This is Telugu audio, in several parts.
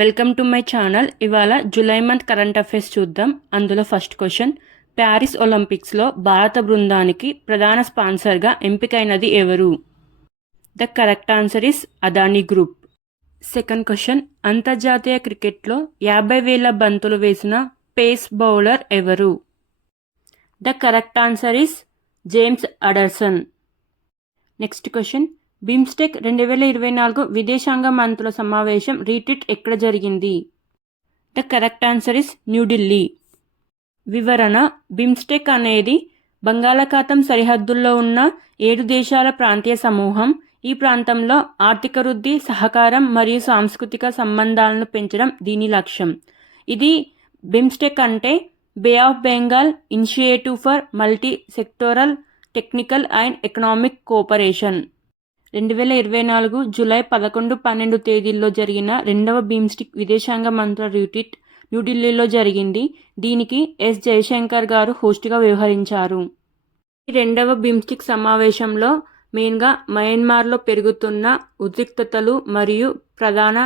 Welcome to my channel. ఇవాళ జూలై మంత్ కరెంట్ అఫైర్స్ చూద్దాం. అందులో ఫస్ట్ క్వశ్చన్, ప్యారిస్ ఒలింపిక్స్లో భారత బృందానికి ప్రధాన స్పాన్సర్గా ఎంపికైనది ఎవరు? The correct answer is Adani group. Second question, అంతర్జాతీయ క్రికెట్లో 50,000 బంతులు వేసిన పేస్ బౌలర్ ఎవరు? The correct answer is James Anderson. Next question, BIMSTEC 2024 విదేశాంగ మంత్రుల సమావేశం రీట్రీట్ ఎక్కడ జరిగింది? The correct answer is New Delhi. వివరణ, బిమ్స్టెక్ అనేది బంగాళాఖాతం సరిహద్దుల్లో ఉన్న 7 దేశాల ప్రాంతీయ సమూహం. ఈ ప్రాంతంలో ఆర్థిక వృద్ధి, సహకారం మరియు సాంస్కృతిక సంబంధాలను పెంచడం దీని లక్ష్యం. ఇది బిమ్స్టెక్ అంటే bay of Bengal initiative for multi sectoral technical and economic cooperation. 2024 July 11-12 తేదీల్లో జరిగిన రెండవ బిమ్స్టెక్ విదేశాంగ మంత్రుల రీట్రీట్ న్యూఢిల్లీలో జరిగింది. దీనికి ఎస్ జయశంకర్ గారు హోస్ట్గా వ్యవహరించారు. ఈ రెండవ బిమ్స్టెక్ సమావేశంలో మెయిన్గా మయన్మార్లో పెరుగుతున్న ఉద్రిక్తతలు మరియు ప్రధాన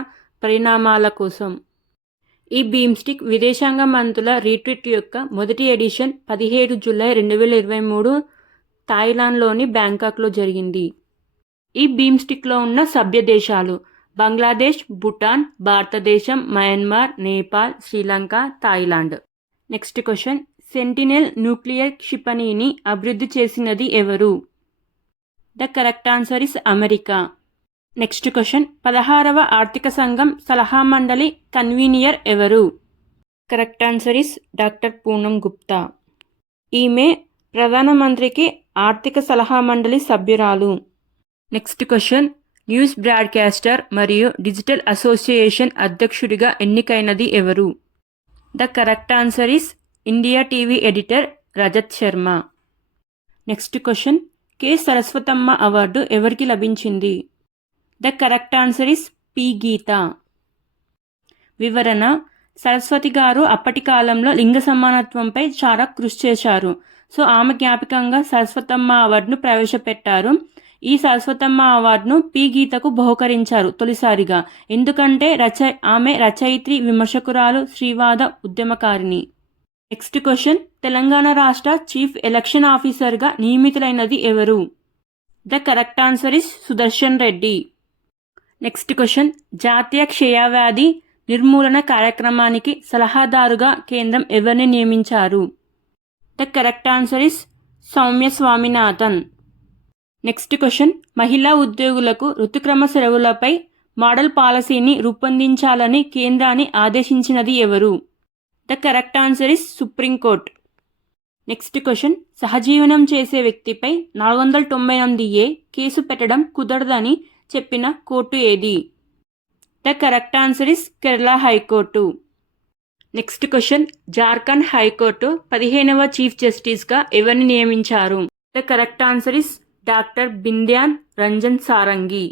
పరిణామాల కోసం. ఈ బిమ్స్టెక్ విదేశాంగ మంత్రుల రీట్రీట్ యొక్క మొదటి ఎడిషన్ 17 జూలై 2023 థాయిలాండ్లోని బ్యాంకాక్లో జరిగింది. ఈ బిమ్స్టెక్లో ఉన్న సభ్య దేశాలు బంగ్లాదేశ్, భూటాన్, భారతదేశం, Myanmar, Nepal, Sri Lanka, Thailand. Next question, sentinel nuclear క్షిపణిని అభివృద్ధి చేసినది ఎవరు? The correct answer is America. Next question, 16వ ఆర్థిక సంఘం సలహా మండలి కన్వీనియర్ ఎవరు? Correct answer is doctor Poonam Gupta. ఈమె ప్రధానమంత్రికి ఆర్థిక సలహా మండలి సభ్యురాలు. నెక్స్ట్ క్వశ్చన్, న్యూస్ బ్రాడ్కాస్టర్ మరియు డిజిటల్ అసోసియేషన్ అధ్యక్షుడిగా ఎన్నికైనది ఎవరు? The correct answer is India TV editor Rajat Sharma. Next question, K Saraswathamma award ఎవరికి లభించింది? The correct answer is P గీత. వివరణ, సరస్వతి గారు అప్పటి కాలంలో లింగ సమానత్వంపై చాలా కృషి చేశారు. సో ఆమె జ్ఞాపకంగా సరస్వతమ్మ అవార్డును ప్రవేశపెట్టారు. ఈ సరస్వతమ్మ అవార్డును పి గీతకు బహుకరించారు తొలిసారిగా. ఎందుకంటే ఆమె రచయిత్రి, విమర్శకురాలు, శ్రీవాద ఉద్యమకారిణి. నెక్స్ట్ క్వశ్చన్, తెలంగాణ రాష్ట్ర చీఫ్ ఎలక్షన్ ఆఫీసర్గా నియమితులైనది ఎవరు? The correct answer is Sudarshan Reddy. Next question, జాతీయ క్షయవ్యాధి నిర్మూలన కార్యక్రమానికి సలహాదారుగా కేంద్రం ఎవరిని నియమించారు? The correct answer is Soumya Swaminathan. Next question, మహిళా ఉద్యోగులకు ఋతుక్రమ సెలవులపై మోడల్ పాలసీని రూపొందించాలని కేంద్రాన్ని ఆదేశించినది ఎవరు? The correct answer is supreme court. Next question, సహజీవనం చేసే వ్యక్తిపై 498A కేసు పెట్టడం కుదరదని చెప్పిన కోర్టు ఏది? The correct answer is Kerala high court. Next question, Jharkhand high court 15వ చీఫ్ జస్టిస్గా ఎవరిని నియమించారు? The correct answer is doctor Bidyut Ranjan Sarangi.